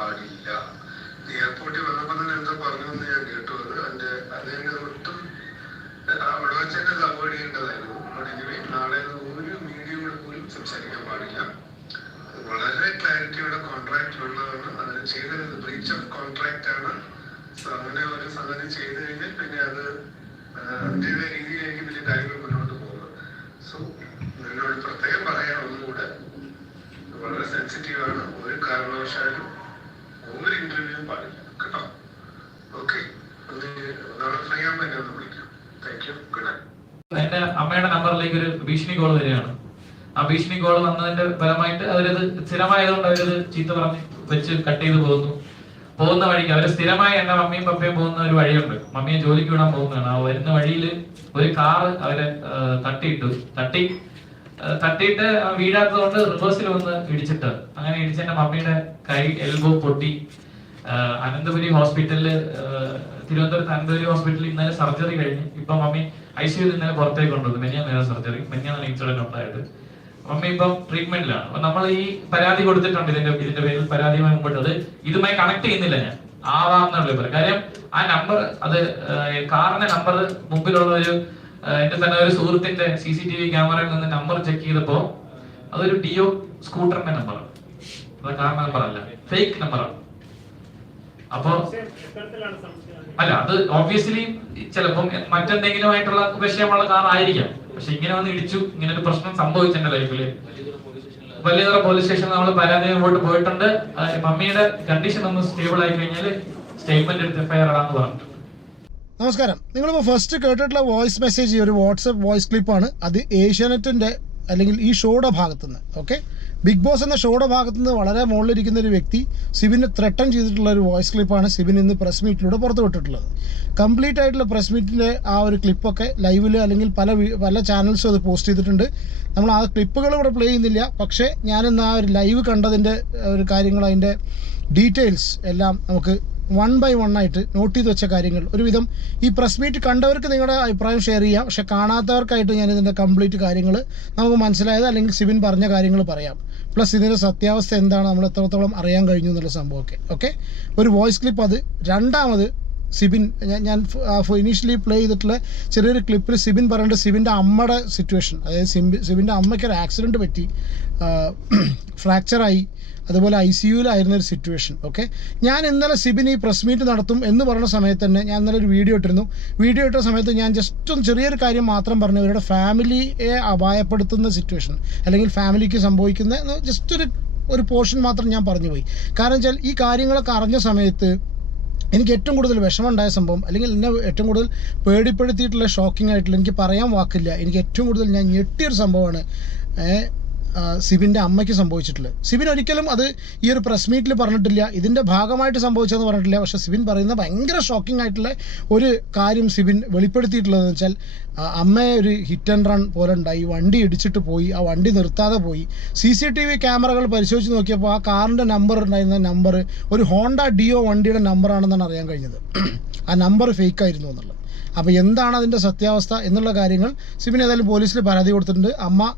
പാടില്ല. എയർപോർട്ടിൽ വന്നപ്പോൾ തന്നെ എന്താ പറഞ്ഞതെന്ന് ഞാൻ കേട്ടു. അത് തന്നെ ഒട്ടും അവിടെ വെച്ച് തന്നെ അത് അവോയ്ഡ് ചെയ്യേണ്ടതായിരുന്നു. എനിവേ നാളെ ഒരു മീഡിയയോട് പോലും സംസാരിക്കാൻ പാടില്ല. വളരെ ക്ലാരിറ്റിയുടെ കോൺട്രാക്റ്റിലുള്ളതാണ്. അതിന് ചെയ്തത് ബ്രീച്ച് ഓഫ് കോൺട്രാക്റ്റ് ആണ്. അങ്ങനെ ഒരു സംഗതി ചെയ്തു കഴിഞ്ഞാൽ പിന്നെ അത് അതിൻ്റെതായ രീതിയിലേക്ക് വലിയ കാര്യങ്ങൾ മുന്നോട്ട് പോകുന്നത്. സോ നിങ്ങളോട് പ്രത്യേകം പറയാൻ ഒന്നുകൂടെ, വളരെ സെൻസിറ്റീവ് ആണ്. ഒരു കാരണവശാലും ഒരു ഇന്റർവ്യൂവും പാടില്ല കേട്ടോ. ഓക്കെ, നാളെ ഫ്രീ ആകുമ്പോൾ എന്നെ ഒന്ന് വിളിക്കാം. Thank you, good night. എന്റെ അമ്മയുടെ നമ്പറിലേക്ക് ഒരു ഭീഷണി കോൾ വരികയാണ്. ആ ഭീഷണി കോൾ വന്നതിന്റെ ഫലമായിട്ട് അവരത് സ്ഥിരമായതുകൊണ്ട് അവരത് ചീത്ത പറഞ്ഞ് വെച്ച് കട്ട് ചെയ്ത് പോകുന്ന വഴിക്ക് അവര് സ്ഥിരമായി എന്റെ മമ്മിയും പപ്പയും പോകുന്ന ഒരു വഴിയുണ്ട്. മമ്മിയെ ജോലിക്ക് വിടാൻ പോകുന്നതാണ്. ആ വരുന്ന വഴിയിൽ ഒരു കാറ് അവരെ തട്ടിയിട്ട് വീഴാത്തത് കൊണ്ട് റിവേഴ്സിൽ വന്ന് ഇടിച്ചിട്ട് അങ്ങനെ ഇടിച്ച് എന്റെ മമ്മിയുടെ കൈ എൽബോ പൊട്ടി. അനന്തപുരി ഹോസ്പിറ്റലില് തിരുവനന്തപുരത്ത് അനന്തപുരി ഹോസ്പിറ്റലിൽ ഇന്നലെ സർജറി കഴിഞ്ഞ് ഇപ്പൊ മമ്മി ICU ഇന്നലെ പുറത്തേക്ക് കൊണ്ടുവന്നു. മെനിഞ്ഞാണ് സർജറി, മെനിഞ്ഞാണ് ഇൻസിഡന്റ് ഉണ്ടായത്. മമ്മി ഇപ്പം ട്രീറ്റ്മെന്റിലാണ്. അപ്പൊ നമ്മൾ ഈ പരാതി കൊടുത്തിട്ടുണ്ട്. ഇതിന്റെ പേരിൽ പരാതിയുമായി മുമ്പോട്ടത് ഇതുമായി കണക്ട് ചെയ്യുന്നില്ല ഞാൻ ആവാമെന്നുള്ള പറയാം. കാര്യം ആ നമ്പർ, അത് കാറിന്റെ നമ്പർ മുമ്പിലുള്ള ഒരു എന്റെ തന്നെ ഒരു സുഹൃത്തിന്റെ CCTV ക്യാമറയിൽ നിന്ന് നമ്പർ ചെക്ക് ചെയ്തപ്പോ അതൊരു ഡിയോ സ്കൂട്ടറിന്റെ നമ്പറാണ്, അത് കാറിന്റെ നമ്പർ അല്ല, ഫേക്ക് നമ്പറാണ്. അപ്പോ അല്ല, അത് ഓബ്വിയസ്ലി ചിലപ്പം മറ്റെന്തെങ്കിലും ആയിട്ടുള്ള വിഷയമുള്ള കാർ ആയിരിക്കാം. പക്ഷെ ഇങ്ങനെ വന്ന് ഇടിച്ചു, ഇങ്ങനെ ഒരു പ്രശ്നം സംഭവിച്ചു എന്റെ ലൈഫില്. വലിയതറ പോലീസ് സ്റ്റേഷനിൽ നമ്മൾ പരാതി പോയിട്ടുണ്ട്. മമ്മിയുടെ കണ്ടീഷൻ ഒന്ന് സ്റ്റേബിൾ ആയി കഴിഞ്ഞാൽ സ്റ്റേറ്റ്മെന്റ് എടുത്ത് FIR ഇടാന്ന് പറഞ്ഞു. നമസ്കാരം. നിങ്ങളിപ്പോൾ ഫസ്റ്റ് കേട്ടിട്ടുള്ള വോയിസ് മെസ്സേജ് ഒരു വാട്സപ്പ് വോയിസ് ക്ലിപ്പാണ്. അത് ഏഷ്യാനെറ്റിൻ്റെ അല്ലെങ്കിൽ ഈ ഷോയുടെ ഭാഗത്തുനിന്ന്, ഓക്കെ, ബിഗ് ബോസ് എന്ന ഷോയുടെ ഭാഗത്തുനിന്ന് വളരെ മുകളിലിരിക്കുന്ന ഒരു വ്യക്തി സിബിനെ ത്രട്ടൺ ചെയ്തിട്ടുള്ള ഒരു വോയിസ് ക്ലിപ്പാണ് സിബിൻ ഇന്ന് പ്രസ് മീറ്റിലൂടെ പുറത്തു വിട്ടിട്ടുള്ളത്. കംപ്ലീറ്റ് ആയിട്ടുള്ള പ്രസ് മീറ്റിൻ്റെ ആ ഒരു ക്ലിപ്പൊക്കെ ലൈവിൽ അല്ലെങ്കിൽ പല ചാനൽസും അത് പോസ്റ്റ് ചെയ്തിട്ടുണ്ട്. നമ്മൾ ആ ക്ലിപ്പുകൾ ഇവിടെ പ്ലേ ചെയ്യുന്നില്ല. പക്ഷേ ഞാനിന്ന് ആ ഒരു ലൈവ് കണ്ടതിൻ്റെ ഒരു കാര്യങ്ങൾ, അതിൻ്റെ ഡീറ്റെയിൽസ് എല്ലാം നമുക്ക് 1 by 1 ആയിട്ട് നോട്ട് ചെയ്ത് വെച്ച കാര്യങ്ങൾ ഒരുവിധം ഈ പ്രസ് മീറ്റ് കണ്ടവർക്ക് നിങ്ങളുടെ അഭിപ്രായം ഷെയർ ചെയ്യാം. പക്ഷെ കാണാത്തവർക്കായിട്ട് ഞാനിതിൻ്റെ കംപ്ലീറ്റ് കാര്യങ്ങൾ നമുക്ക് മനസ്സിലായത് അല്ലെങ്കിൽ സിബിൻ പറഞ്ഞ കാര്യങ്ങൾ പറയാം. പ്ലസ് ഇതിൻ്റെ സത്യാവസ്ഥ എന്താണ്, നമ്മൾ എത്രത്തോളം അറിയാൻ കഴിഞ്ഞു എന്നുള്ള സംഭവമൊക്കെ. ഓക്കെ, ഒരു വോയിസ് ക്ലിപ്പ്. അത് രണ്ടാമത് സിബിൻ, ഞാൻ ഇനീഷ്യലി പ്ലേ ചെയ്തിട്ടുള്ള ചെറിയൊരു ക്ലിപ്പിൽ സിബിൻ പറയേണ്ടത് സിബിൻ്റെ അമ്മയുടെ സിറ്റുവേഷൻ. അതായത് സിബിൻ്റെ അമ്മയ്ക്കൊരു ആക്സിഡൻറ്റ് പറ്റി, ഫ്രാക്ചറായി, അതുപോലെ ICUവിലായിരുന്ന ഒരു സിറ്റുവേഷൻ. ഓക്കെ, ഞാൻ ഇന്നലെ സിബിൻ ഈ പ്രസ് മീറ്റ് നടത്തും എന്ന് പറഞ്ഞ സമയത്ത് തന്നെ ഞാൻ ഇന്നലെ ഒരു വീഡിയോ ഇട്ടിരുന്നു. വീഡിയോ ഇട്ട സമയത്ത് ഞാൻ ജസ്റ്റ് ഒന്ന് ചെറിയൊരു കാര്യം മാത്രം പറഞ്ഞു, ഇവരുടെ ഫാമിലിയെ അപായപ്പെടുത്തുന്ന സിറ്റുവേഷൻ അല്ലെങ്കിൽ ഫാമിലിക്ക് സംഭവിക്കുന്ന ജസ്റ്റ് ഒരു പോർഷൻ മാത്രം ഞാൻ പറഞ്ഞു പോയി. കാരണം വെച്ചാൽ ഈ കാര്യങ്ങളൊക്കെ അറിഞ്ഞ സമയത്ത് എനിക്ക് ഏറ്റവും കൂടുതൽ വിഷമമുണ്ടായ സംഭവം, അല്ലെങ്കിൽ എന്നെ ഏറ്റവും കൂടുതൽ പേടിപ്പെടുത്തിയിട്ടുള്ള ഷോക്കിംഗ് ആയിട്ടുള്ള, എനിക്ക് പറയാൻ വാക്കില്ല, എനിക്ക് ഏറ്റവും കൂടുതൽ ഞാൻ ഞെട്ടിയൊരു സംഭവമാണ് സിബിൻ്റെ അമ്മയ്ക്ക് സംഭവിച്ചിട്ടുള്ളത്. സിബിൻ ഒരിക്കലും അത് ഈ ഒരു പ്രസ് മീറ്റിൽ പറഞ്ഞിട്ടില്ല, ഇതിൻ്റെ ഭാഗമായിട്ട് സംഭവിച്ചതെന്ന് പറഞ്ഞിട്ടില്ല. പക്ഷേ സിബിൻ പറയുന്ന ഭയങ്കര ഷോക്കിംഗ് ആയിട്ടുള്ള ഒരു കാര്യം സിബിൻ വെളിപ്പെടുത്തിയിട്ടുള്ളതെന്ന് വെച്ചാൽ, അമ്മയെ ഒരു ഹിറ്റ് ആൻഡ് റൺ പോലെ ഉണ്ടായി, വണ്ടി ഇടിച്ചിട്ട് പോയി, ആ വണ്ടി നിർത്താതെ പോയി. CCTV ക്യാമറകൾ പരിശോധിച്ച് നോക്കിയപ്പോൾ ആ കാറിൻ്റെ നമ്പർ ഉണ്ടായിരുന്ന നമ്പർ ഒരു ഹോണ്ട ഡിയോ വണ്ടിയുടെ നമ്പറാണെന്നാണ് അറിയാൻ കഴിഞ്ഞത്. ആ നമ്പർ ഫേക്കായിരുന്നു എന്നുള്ളത്. അപ്പോൾ എന്താണ് അതിൻ്റെ സത്യാവസ്ഥ എന്നുള്ള കാര്യങ്ങൾ സിബിൻ ഏതായാലും പോലീസിൽ പരാതി കൊടുത്തിട്ടുണ്ട്. അമ്മ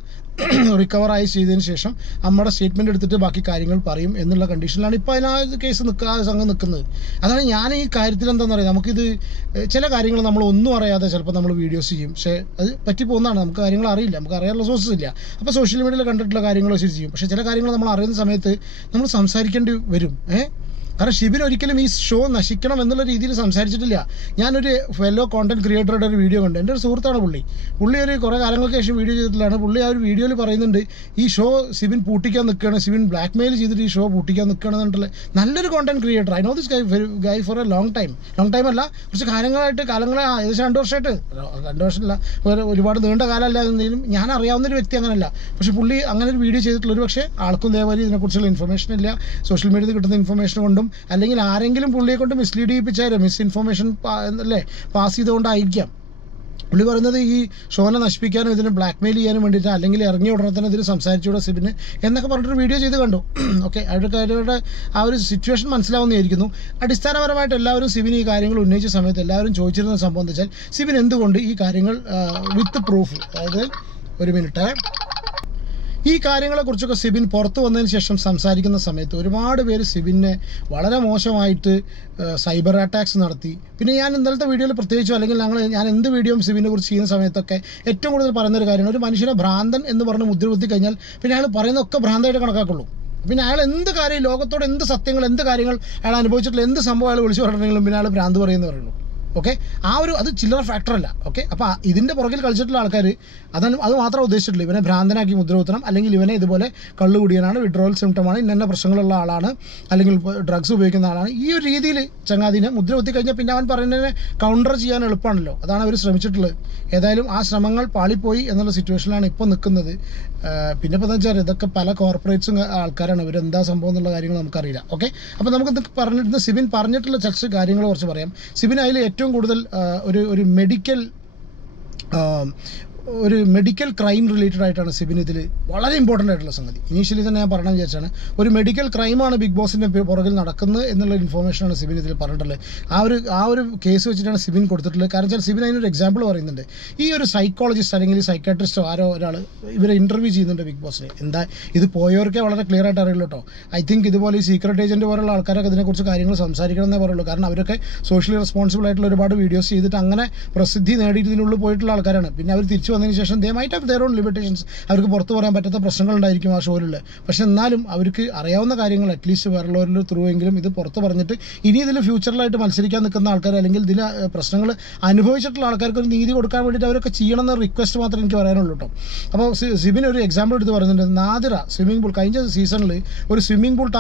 റിക്കവറായി ചെയ്തതിന് ശേഷം അമ്മയുടെ സ്റ്റേറ്റ്മെൻറ്റ് എടുത്തിട്ട് ബാക്കി കാര്യങ്ങൾ പറയും എന്നുള്ള കണ്ടീഷനിലാണ് ഇപ്പോൾ കേസ് സംഘം നിൽക്കുന്നത്. അതാണ് ഞാൻ ഈ കാര്യത്തിൽ എന്താണെന്ന് പറയുക, നമുക്കിത് ചില കാര്യങ്ങൾ നമ്മൾ ഒന്നും അറിയാതെ ചിലപ്പോൾ നമ്മൾ വീഡിയോസ് ചെയ്യും. പക്ഷേ അത് പറ്റിപ്പോകുന്നതാണ്, നമുക്ക് കാര്യങ്ങൾ അറിയില്ല, നമുക്ക് അറിയാനുള്ള സോഴ്സസ് ഇല്ല. അപ്പോൾ സോഷ്യൽ മീഡിയയിൽ കണ്ടിട്ടുള്ള കാര്യങ്ങൾ വെച്ച് ചെയ്യും. പക്ഷേ ചില കാര്യങ്ങൾ നമ്മൾ അറിയുന്ന സമയത്ത് നമ്മൾ സംസാരിക്കേണ്ടി വരും. കാരണം ഷിബിൻ ഒരിക്കലും ഈ ഷോ നശിക്കണം എന്നുള്ള രീതിയിൽ സംസാരിച്ചിട്ടില്ല. ഞാനൊരു ഫെല്ലോ കോണ്ടന്റ് ക്രിയേറ്ററുടെ ഒരു വീഡിയോ കണ്ടു. എൻ്റെ ഒരു സുഹൃത്താണ് പുള്ളി ഒരു കുറേ കാലങ്ങൾക്ക് ശേഷം വീഡിയോ ചെയ്തിട്ടുള്ളതാണ്. പുള്ളി ആ ഒരു വീഡിയോയിൽ പറയുന്നുണ്ട്, ഈ ഷോ സിബിൻ പൂട്ടിക്കാൻ നിൽക്കുകയാണ്, സിബിൻ ബ്ലാക്ക് മെയിൽ ചെയ്തിട്ട് ഈ ഷോ പൂട്ടിക്കാൻ നിൽക്കുകയാണ് എന്നുള്ള നല്ലൊരു content creator. I know this guy for a long time അല്ല, കുറച്ച് കാലങ്ങളെ ഏകദേശം 2 വർഷമായിട്ട്, 2 വർഷമല്ല, ഒരുപാട് നീണ്ട കാലമല്ല എന്നെങ്കിലും ഞാൻ അറിയാവുന്നൊരു വ്യക്തി അങ്ങനെയല്ല. പക്ഷേ പുള്ളി അങ്ങനെ ഒരു വീഡിയോ ചെയ്തിട്ടുള്ള ഒരു പക്ഷേ ആൾക്കും ഇതേപോലെ ഇതിനെക്കുറിച്ചുള്ള ഇൻഫർമേഷൻ ഇല്ല. സോഷ്യൽ മീഡിയയിൽ കിട്ടുന്ന ഇൻഫർമേഷൻ കൊണ്ടും അല്ലെങ്കിൽ ആരെങ്കിലും പുള്ളിയെ കൊണ്ട് മിസ്ലീഡ് ചെയ്യിപ്പിച്ചാലും മിസ്ഇൻഫർമേഷൻ അല്ലേ പാസ് ചെയ്തുകൊണ്ടായിരിക്കാം. പുള്ളി പറയുന്നത് ഈ ഷോനെ നശിപ്പിക്കാനും ഇതിനെ ബ്ലാക്ക് മെയിൽ ചെയ്യാനും വേണ്ടിയിട്ട്, അല്ലെങ്കിൽ ഇറങ്ങിയ ഉടനെ തന്നെ ഇതിൽ സംസാരിച്ചുകൂടെ സിബിന് എന്നൊക്കെ പറഞ്ഞിട്ടൊരു വീഡിയോ ചെയ്ത് കണ്ടു. ഓക്കെ, അവരുടെ ആ ഒരു സിറ്റുവേഷൻ മനസ്സിലാവുന്നതായിരിക്കുന്നു. അടിസ്ഥാനപരമായിട്ട് എല്ലാവരും സിബിന് ഈ കാര്യങ്ങൾ ഉന്നയിച്ച സമയത്ത് എല്ലാവരും ചോദിച്ചിരുന്ന സംഭവം എന്താ വെച്ചാൽ, സിബിൻ എന്തുകൊണ്ട് ഈ കാര്യങ്ങൾ വിത്ത് പ്രൂഫ്, അതായത് ഒരു മിനിറ്റ്, ഈ കാര്യങ്ങളെക്കുറിച്ചൊക്കെ സിബിൻ പുറത്തു വന്നതിന് ശേഷം സംസാരിക്കുന്ന സമയത്ത് ഒരുപാട് പേര് സിബിനെ വളരെ മോശമായിട്ട് സൈബർ അറ്റാക്സ് നടത്തി. പിന്നെ ഞാൻ ഇന്നലത്തെ വീഡിയോയിൽ പ്രത്യേകിച്ചു, അല്ലെങ്കിൽ ഞാൻ എന്ത് വീഡിയോയും സിബിനെ കുറിച്ച് ചെയ്യുന്ന സമയത്തൊക്കെ ഏറ്റവും കൂടുതൽ പറയുന്നൊരു കാര്യമാണ്, ഒരു മനുഷ്യനെ ഭ്രാന്തൻ എന്ന് പറഞ്ഞ് മുദ്ര കുത്തി കഴിഞ്ഞാൽ പിന്നെ അയാൾ പറയുന്നതൊക്കെ ഭ്രാന്തായിട്ട് കണക്കാക്കുള്ളൂ. പിന്നെ അയാൾ എന്ത് കാര്യം, ലോകത്തോട് എന്ത് സത്യങ്ങൾ, എന്ത് കാര്യങ്ങൾ അയാൾ അനുഭവിച്ചിട്ടുള്ള എന്ത് സംഭവം അയാൾ വിളിച്ചു പറഞ്ഞിട്ടുണ്ടെങ്കിലും പിന്നെ അയാൾ ഭ്രാന്ത് പറയുമെന്ന് പറയുള്ളൂ. ഓക്കെ, അത് ചില്ലറ ഫാക്ടറല്ല. ഓക്കെ, അപ്പോൾ ഇതിൻ്റെ പുറകിൽ കളിച്ചിട്ടുള്ള ആൾക്കാർ അത് മാത്രം ഉദ്ദേശിച്ചിട്ടില്ല, ഇവനെ ഭ്രാന്തനാക്കി മുദ്രകുത്തണം, അല്ലെങ്കിൽ ഇവനെ ഇതുപോലെ കള്ളു കുടിയനാണ്, വിഡ്രോവൽ സിംറ്റമാണ്, ഇന്ന പ്രശ്നങ്ങളുള്ള ആളാണ്, അല്ലെങ്കിൽ ഡ്രഗ്സ് ഉപയോഗിക്കുന്ന ആളാണ്, ഈ ഒരു രീതിയിൽ ചങ്ങാതിനെ മുദ്രകുത്തി കഴിഞ്ഞാൽ പിന്നെ അവൻ പറയുന്നതിനെ കൗണ്ടർ ചെയ്യാൻ എളുപ്പമാണല്ലോ. അതാണ് അവർ ശ്രമിച്ചിട്ടുള്ളത്. ഏതായാലും ആ ശ്രമങ്ങൾ പാളിപ്പോയി എന്നുള്ള സിറ്റുവേഷനിലാണ് ഇപ്പോൾ നിൽക്കുന്നത്. പിന്നെ ഇപ്പോൾ എന്താ വെച്ചാൽ ഇതൊക്കെ പല കോർപ്പറേറ്റ്സും ആൾക്കാരാണ്, ഇവരെന്താ സംഭവം എന്നുള്ള കാര്യങ്ങൾ നമുക്കറിയില്ല. ഓക്കെ, അപ്പോൾ നമുക്കിത് പറഞ്ഞിട്ട് സിബിൻ പറഞ്ഞിട്ടുള്ള കുറച്ച് കാര്യങ്ങൾ കുറച്ച് പറയാം. സിബിൻ അതിൽ ഏറ്റവും കൂടുതൽ ഒരു മെഡിക്കൽ ക്രൈം റിലേറ്റഡ് ആയിട്ടാണ് സിബിൻ ഇതിൽ വളരെ ഇമ്പോർട്ടൻ്റ് ആയിട്ടുള്ള സംഗതി. ഇനീഷ്യലി തന്നെ ഞാൻ പറയണമെന്ന് വിചാരിച്ചാണ്, ഒരു മെഡിക്കൽ ക്രൈമാണ് ബിഗ് ബോസിൻ്റെ പുറകിൽ നടക്കുന്നത് എന്നുള്ള ഇൻഫോർമേഷനാണ് സിബിൻ ഇതിൽ പറഞ്ഞിട്ടുള്ളത്. ആ ഒരു കേസ് വെച്ചിട്ടാണ് സിബിൻ കൊടുത്തിട്ടുള്ളത്. കാരണം വെച്ചാൽ സിബിൻ അതിനൊരു എക്സാമ്പിൾ പറയുന്നുണ്ട്. ഈ ഒരു സൈക്കോളജിസ്റ്റ് അല്ലെങ്കിൽ സൈക്കാട്രിസ്റ്റോ ആരോ ഒരാൾ ഇവരെ ഇൻ്റർവ്യൂ ചെയ്യുന്നുണ്ട് ബിഗ് ബോസിൽ. എന്താ ഇത് പോയവർക്കേ വളരെ ക്ലിയർ ആയിട്ട് അറിയുള്ളൂ കേട്ടോ. ഐ തിങ്ക് ഇതുപോലെ ഈ സീക്രട്ട് ഏജൻറ്റ് പോലുള്ള ആൾക്കാരൊക്കെ ഇതിനെക്കുറിച്ച് കാര്യങ്ങൾ സംസാരിക്കണം എന്നേ പറയുള്ളൂ. കാരണം അവരൊക്കെ സോഷ്യലി റെസ്പോൺസിബിൾ ആയിട്ടുള്ള ഒരുപാട് വീഡിയോസ് ചെയ്തിട്ട് അങ്ങനെ പ്രസിദ്ധി നേടിയിട്ട് ഇതിനുള്ളിൽ പോയിട്ടുള്ള ആൾക്കാരാണ്. പിന്നെ അവർ തിരിച്ചു വന്നതിന് ശേഷം they might have their own limitations, അവർക്ക് പുറത്ത് പറയാൻ പറ്റാത്ത പ്രശ്നങ്ങളുണ്ടായിരിക്കും ആ ഷോയിലുള്ള. പക്ഷെ എന്നാലും അവർക്ക് അറിയാവുന്ന കാര്യങ്ങൾ അറ്റ്ലീസ്റ്റ് വേറുള്ളവരിൽ ത്രൂ എങ്കിലും ഇത് പുറത്ത് പറഞ്ഞിട്ട് ഇനി ഇതിൽ ഫ്യൂച്ചറിലായിട്ട് മത്സരിക്കാൻ നിൽക്കുന്ന ആൾക്കാർ, അല്ലെങ്കിൽ ഇതിൽ പ്രശ്നങ്ങൾ അനുഭവിച്ചിട്ടുള്ള ആൾക്കാർക്ക് ഒരു നീതി കൊടുക്കാൻ വേണ്ടിയിട്ട് അവരൊക്കെ ചെയ്യണമെന്ന റിക്വസ്റ്റ് മാത്രമേ എനിക്ക് പറയാനുള്ളൂ കേട്ടോ. അപ്പോൾ സിബിൻ ഒരു എക്സാമ്പിൾ എടുത്ത് പറയുന്നുണ്ട്. നാദിറ സ്വിമ്മിംഗ് പൂൾ കഴിഞ്ഞ സീസണിൽ ഒരു സ്വിമ്മിംഗ് പൂൾ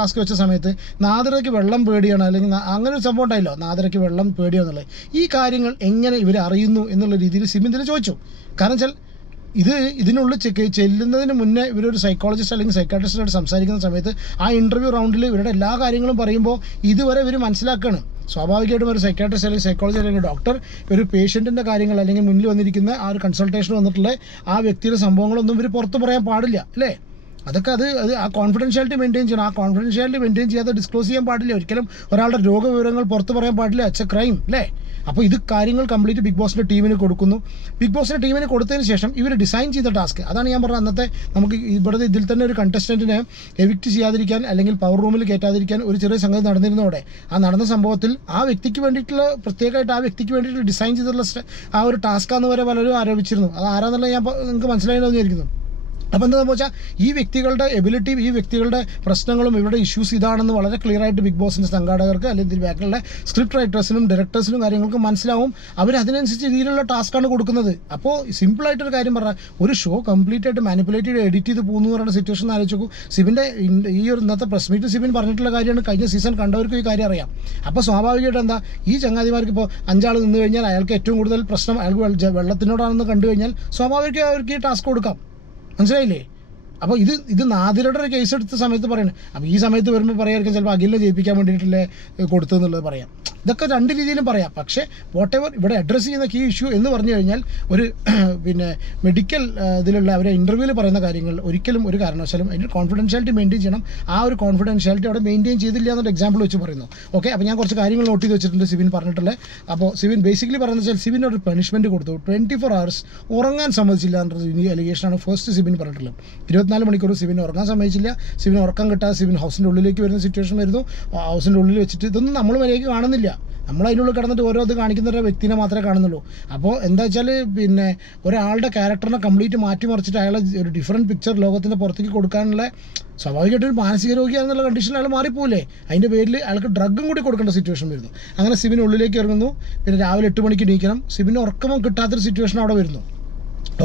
ടാസ്ക് വെച്ച സമയത്ത് നാദിറയ്ക്ക് വെള്ളം പേടിയാണ്, അല്ലെങ്കിൽ അങ്ങനെ ഒരു സംഭവം ഉണ്ടായില്ലോ, നാദിറയ്ക്ക് വെള്ളം പേടിയാണെന്നുള്ളത്. ഈ കാര്യങ്ങൾ എങ്ങനെ ഇവർ അറിയുന്നു എന്നുള്ള രീതിയിൽ സിബിൻ ഇതിൽ ചോദിച്ചു. കാരണം വെച്ചാൽ ഇതിനുള്ളിൽ ചെല്ലുന്നതിന് മുന്നേ ഇവരൊരു സൈക്കോളജിസ്റ്റ് അല്ലെങ്കിൽ സൈക്കാട്രിസ്റ്റായിട്ട് സംസാരിക്കുന്ന സമയത്ത് ആ ഇൻ്റർവ്യൂ റൗണ്ടിൽ ഇവരുടെ എല്ലാ കാര്യങ്ങളും പറയുമ്പോൾ ഇതുവരെ ഇവർ മനസ്സിലാക്കുകയാണ്. സ്വാഭാവികമായിട്ടും ഒരു സൈക്കാട്രിസ്റ്റ് അല്ലെങ്കിൽ സൈക്കോളജി അല്ലെങ്കിൽ ഡോക്ടർ ഒരു പേഷ്യൻറ്റിൻ്റെ കാര്യങ്ങൾ അല്ലെങ്കിൽ മുന്നിൽ വന്നിരിക്കുന്ന ആ ഒരു കൺസൾട്ടേഷൻ വന്നിട്ടുള്ള ആ വ്യക്തിയുടെ സംഭവങ്ങളൊന്നും ഇവർ പുറത്ത് പറയാൻ പാടില്ല അല്ലേ. അതൊക്കെ അത് ആ കോൺഫിഡൻഷ്യാലിറ്റി മെയിൻറ്റെയിൻ ചെയ്യണം. ആ കോൺഫിഡൻഷ്യാലിറ്റി മെയിൻറ്റെയിൻ ചെയ്യാതെ ഡിസ്ക്ലോസ് ചെയ്യാൻ പാടില്ല. ഒരിക്കലും ഒരാളുടെ രോഗവിവരങ്ങൾ പുറത്ത് പറയാൻ പാടില്ല. ഇറ്റ്സ് എ ക്രൈം അല്ലേ. അപ്പോൾ ഇത് കാര്യങ്ങൾ കംപ്ലീറ്റ് ബിഗ് ബോസിൻ്റെ ടീമിന് കൊടുക്കുന്നു. ബിഗ് ബോസിൻ്റെ ടീമിന് കൊടുത്തതിന് ശേഷം ഇവർ ഡിസൈൻ ചെയ്ത ടാസ്ക്, അതാണ് ഞാൻ പറഞ്ഞത്. അന്നത്തെ നമുക്ക് ഇതിൽ തന്നെ ഒരു കണ്ടസ്റ്റൻറ്റിനെ എവിക്റ്റ് ചെയ്യാതിരിക്കാൻ അല്ലെങ്കിൽ പവർ റൂമിൽ കയറ്റാതിരിക്കാൻ ഒരു ചെറിയ സംഗതി നടന്നിരുന്നതോടെ ആ നടന്ന സംഭവത്തിൽ ആ വ്യക്തിക്ക് വേണ്ടിയിട്ടുള്ള പ്രത്യേകമായിട്ട് ആ വ്യക്തിക്ക് വേണ്ടിയിട്ട് ഡിസൈൻ ചെയ്തിട്ടുള്ള ആ ഒരു ടാസ്ക്കാന്ന് വരെ പലരും ആരോപിച്ചിരുന്നു. അത് ആരാന്നുള്ളത് നിങ്ങൾക്ക് മനസ്സിലായെന്ന് വിചാരിക്കുന്നു. അപ്പോൾ എന്താ സംഭവിച്ചാൽ ഈ വ്യക്തികളുടെ എബിലിറ്റി, ഈ വ്യക്തികളുടെ പ്രശ്നങ്ങളും ഇവരുടെ ഇഷ്യൂസ് ഇതാണെന്ന് വളരെ ക്ലിയർ ആയിട്ട് ബിഗ് ബോസിൻ്റെ സംഘാടകർക്ക് അല്ലെങ്കിൽ ബാക്കിലുള്ള സ്ക്രിപ്റ്റ് റൈറ്റേഴ്സിനും ഡയറക്ടേഴ്സിനും കാര്യങ്ങൾക്കും മനസ്സിലാവും. അവർ അതിനനുസരിച്ച് രീതിയിലുള്ള ടാസ്ക്കാണ് കൊടുക്കുന്നത്. അപ്പോൾ സിമ്പിളായിട്ടൊരു കാര്യം പറഞ്ഞാൽ ഒരു ഷോ കംപ്ലീറ്റ് ആയിട്ട് മാനിപ്പുലേറ്റ് ചെയ്ത് എഡിറ്റ് ചെയ്ത് പോകുന്നു പറയുന്ന സിറ്റുവേഷൻ ആലോചിച്ച് നോക്കൂ. സിബിൻ്റെ ഈ ഒരു ഇന്നത്തെ പ്രസ് മീറ്റ് സിബിൻ പറഞ്ഞിട്ടുള്ള കാര്യമാണ് കഴിഞ്ഞ സീസൺ കണ്ടവർക്ക് ഈ കാര്യം അറിയാം. അപ്പോൾ സ്വാഭാവികമായിട്ട് എന്താ ഈ ചങ്ങാതിമാർക്ക് ഇപ്പോൾ 5 ആൾ നിന്ന് കഴിഞ്ഞാൽ അയാൾക്ക് ഏറ്റവും കൂടുതൽ പ്രശ്നം അയാൾക്ക് വെള്ളത്തിനോടാണെന്ന് കണ്ടു കഴിഞ്ഞാൽ സ്വാഭാവികമായി അവർക്ക് ഈ ടാസ്ക് കൊടുക്കാം. മനസ്സിലായില്ലേ. അപ്പോൾ ഇത് നാദിറയുടെ ഒരു കേസ് എടുത്ത സമയത്ത് പറയണം. അപ്പോൾ ഈ സമയത്ത് വരുമ്പോൾ പറയായിരിക്കും ചിലപ്പോൾ അഖിലിനെ ജയിപ്പിക്കാൻ വേണ്ടിയിട്ടല്ലേ കൊടുത്തതെന്നുള്ളത് പറയാം. ഇതൊക്കെ രണ്ട് രീതിയിലും പറയാം. പക്ഷേ വാട്ട് എവർ ഇവിടെ അഡ്രസ്സ് ചെയ്യുന്ന കീ ഇഷ്യൂ എന്ന് പറഞ്ഞു കഴിഞ്ഞാൽ ഒരു പിന്നെ മെഡിക്കൽ ഇതിലുള്ള അവരെ ഇൻ്റർവ്യൂവിൽ പറയുന്ന കാര്യങ്ങൾ ഒരിക്കലും ഒരു കാരണവശാലും അതിൻ്റെ കോൺഫിഡൻഷ്യാലിറ്റി മെയിൻറ്റെയിൻ ചെയ്യണം. ആ ഒരു കോൺഫിഡൻഷ്യാലിറ്റി അവിടെ മെയിൻറ്റെയിൻ ചെയ്തില്ല എന്നൊരു എക്സാമ്പിൾ വെച്ച് പറയുന്നു. ഓക്കെ, അപ്പോൾ ഞാൻ കുറച്ച് കാര്യങ്ങൾ നോട്ട് ചെയ്ത് വെച്ചിട്ടുണ്ട് സിബിൻ പറഞ്ഞിട്ടുള്ളത്. അപ്പോൾ സിബിൻ ബേസിക്കലി പറയുന്നത് വെച്ചാൽ സിബിൻ ഒരു പണിഷ്മെൻറ്റ് കൊടുത്തു. 24 hours ഉറങ്ങാൻ സമ്മതിച്ചില്ല എന്നത് ഈ അലിഗേഷനാണ് ഫസ്റ്റ് സിബിൻ പറഞ്ഞിട്ടുള്ളത്. 24 മണിക്കൂർ സിബിൻ ഉറങ്ങാൻ സമ്മതിച്ചില്ല. സിബിൻ ഉറക്കം കിട്ടാതെ സിബിൻ ഹൗസിൻ്റെ ഉള്ളിലേക്ക് വരുന്ന സിറ്റുവേഷൻ വരുന്നു. ഹൗസിൻ്റെ ഉള്ളിൽ വെച്ചിട്ട് ഇതൊന്നും നമ്മൾ വരെയൊക്കെ കാണുന്നില്ല. നമ്മൾ അതിനുള്ളിൽ കിടന്നിട്ട് ഓരോ ഇത് കാണിക്കുന്ന ഒരു വ്യക്തിനെ മാത്രമേ കാണുന്നുള്ളൂ. അപ്പോൾ എന്താ വെച്ചാൽ പിന്നെ ഒരാളുടെ ക്യാരക്ടറിനെ കംപ്ലീറ്റ് മാറ്റിമറിച്ചിട്ട് അയാളെ ഒരു ഡിഫറൻറ്റ് പിക്ചർ ലോകത്തിൻ്റെ പുറത്തേക്ക് കൊടുക്കാനുള്ള സ്വാഭാവികമായിട്ടൊരു മാനസിക രോഗിയാണെന്നുള്ള കണ്ടീഷനിൽ അയാൾ മാറിപ്പോവില്ലേ. അതിൻ്റെ പേരിൽ അയാൾക്ക് ഡ്രഗും കൂടി കൊടുക്കേണ്ട സിറ്റുവേഷൻ വരുന്നു. അങ്ങനെ സിബിൻ ഉള്ളിലേക്ക് ഇറങ്ങുന്നു. പിന്നെ രാവിലെ 8 മണിക്ക് എണീക്കണം. സിബിന് ഉറക്കമോ കിട്ടാത്തൊരു സിറ്റുവേഷൻ അവിടെ വരുന്നു.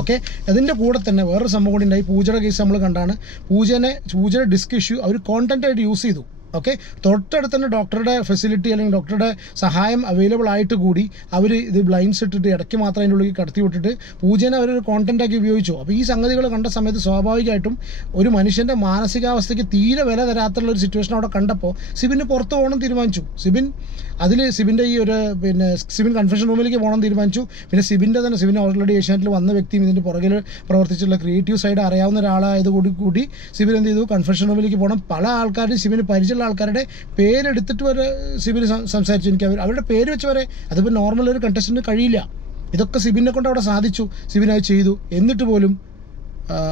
ഓക്കെ, അതിൻ്റെ കൂടെ തന്നെ വേറൊരു സംഭവം കൂടി ഉണ്ടായി. പൂജയുടെ കേസ് നമ്മൾ കണ്ടാണ്. പൂജയുടെ ഡിസ്ക് ഇഷ്യൂ അവർ കോണ്ടൻറ്റായിട്ട് യൂസ് ചെയ്തു. ഓക്കെ, തൊട്ടടുത്ത് തന്നെ ഡോക്ടറുടെ ഫെസിലിറ്റി അല്ലെങ്കിൽ ഡോക്ടറുടെ സഹായം അവൈലബിൾ ആയിട്ട് കൂടി അവർ ഇത് ബ്ലൈൻഡ്സ് ഇട്ടിട്ട് ഇടയ്ക്ക് മാത്രം അതിൻ്റെ ഉള്ളിൽ കടത്തി വിട്ടിട്ട് പൂജേനെ അവരൊരു കോണ്ടൻറ്റാക്കി ഉപയോഗിച്ചു. അപ്പോൾ ഈ സംഗതികൾ കണ്ട സമയത്ത് സ്വാഭാവികമായിട്ടും ഒരു മനുഷ്യൻ്റെ മാനസികാവസ്ഥയ്ക്ക് തീരെ വില തരാത്തുള്ളൊരു സിറ്റുവേഷൻ അവിടെ കണ്ടപ്പോൾ സിബിന് പുറത്ത് പോകണം തീരുമാനിച്ചു. സിബിൻ്റെ ഈ ഒരു പിന്നെ സിബിൻ കൺഫെഷൻ റൂമിലേക്ക് പോകണം തീരുമാനിച്ചു. പിന്നെ സിബിൻ ഓൾറെഡി ഏഷ്യാനെറ്റിൽ വന്ന വ്യക്തിയും ഇതിൻ്റെ പുറകിൽ പ്രവർത്തിച്ചിട്ടുള്ള ക്രിയേറ്റീവ് സൈഡ് അറിയാവുന്ന ഒരാളായത് കൂടി സിബിൻ എന്ത് ചെയ്തു, കൺഫെഷൻ റൂമിലേക്ക് പോകണം. പല ആൾക്കാരും സിബിന് പരിചയമുള്ള ആൾക്കാരുടെ പേരെടുത്തിട്ട് വരെ സിബിന് സംസാരിച്ചു. എനിക്ക് അവരുടെ പേര് വെച്ച് വരെ അതിപ്പോൾ നോർമൽ ഒരു കണ്ടസ്റ്റൻറ്റിന് കഴിയില്ല. ഇതൊക്കെ സിബിനെ കൊണ്ട് അവിടെ സാധിച്ചു. സിബിൻ അത് ചെയ്തു. എന്നിട്ട് പോലും